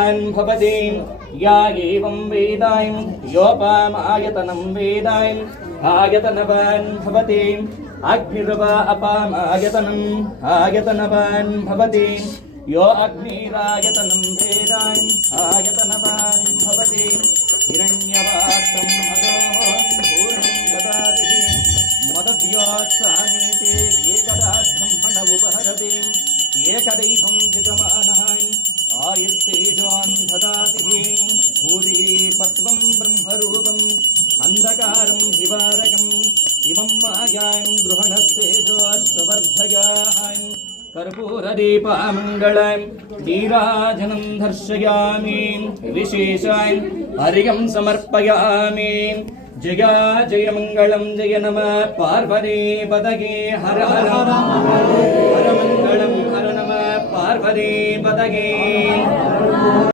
भवति या एवं वेदायं योपामायतनं वेदायं आयतनवान् भवति अग्निर्वा अपामायतनम् आयतनवान् भवति यो अग्निरायतनं वेदायं आयतनवान् भवति हिरण्यवाक्तं मदोऽहं पूर्णं ददाति मदव्यासानीते एकदा ब्रह्मण उपहरति एकदैवं यजमानः आयुस्तेजोन् ददाति भूरि पत्वं ब्रह्मरूपम् अन्धकारं दिवारकम् इमं मायां गृहणस्तेजोऽश्ववर्धयां कर्पूरदीपमङ्गलं नीराजनं दर्शयामि विशेषां हरिं समर्पयामि जय जय मङ्गलं जय नमः पार्वती पदगे हर हर हर मङ्गलं हर नमः पार्वती पदगे।